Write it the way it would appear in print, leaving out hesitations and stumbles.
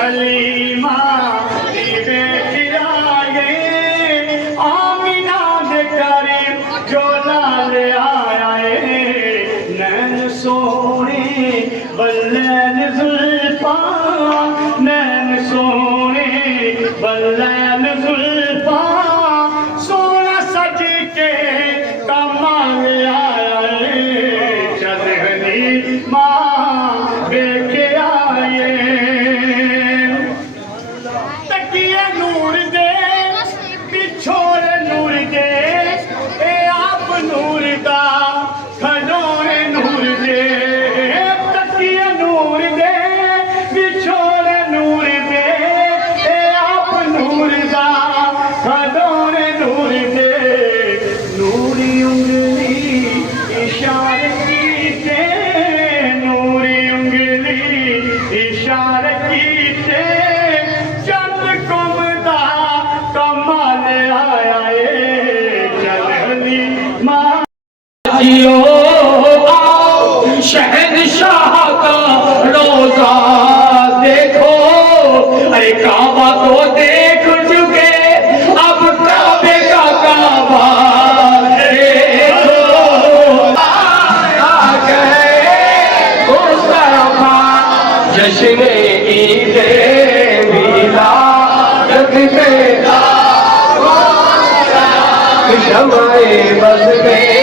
हलीमा आमिना दे करे जो लाल आया नैन सोने बल्लैन जुल्फा नैन सोने बल्लैन जुल्फा सोना सज के कमाल आया चल हलीमा देखे आए तकिए नूर दे पिछोड़ नूर दे ए आप नूर दा खजोरे नूर दे तकिए नूर दे पिछोड़ नूर दे ए आप नूर दा खजोरे नूर दे नूरी उंगली इशारे कीते नूरी उंगली इशारे कीते चंद कुमदा कमाल आया चल हलीमा जियो आओ शहंशाह का रोजा देखो अरे काबा तो देख चुके अब काबे का काबा देखो आ गए मुस्तफा जश्न ईदे मिलाद में शमाए बस में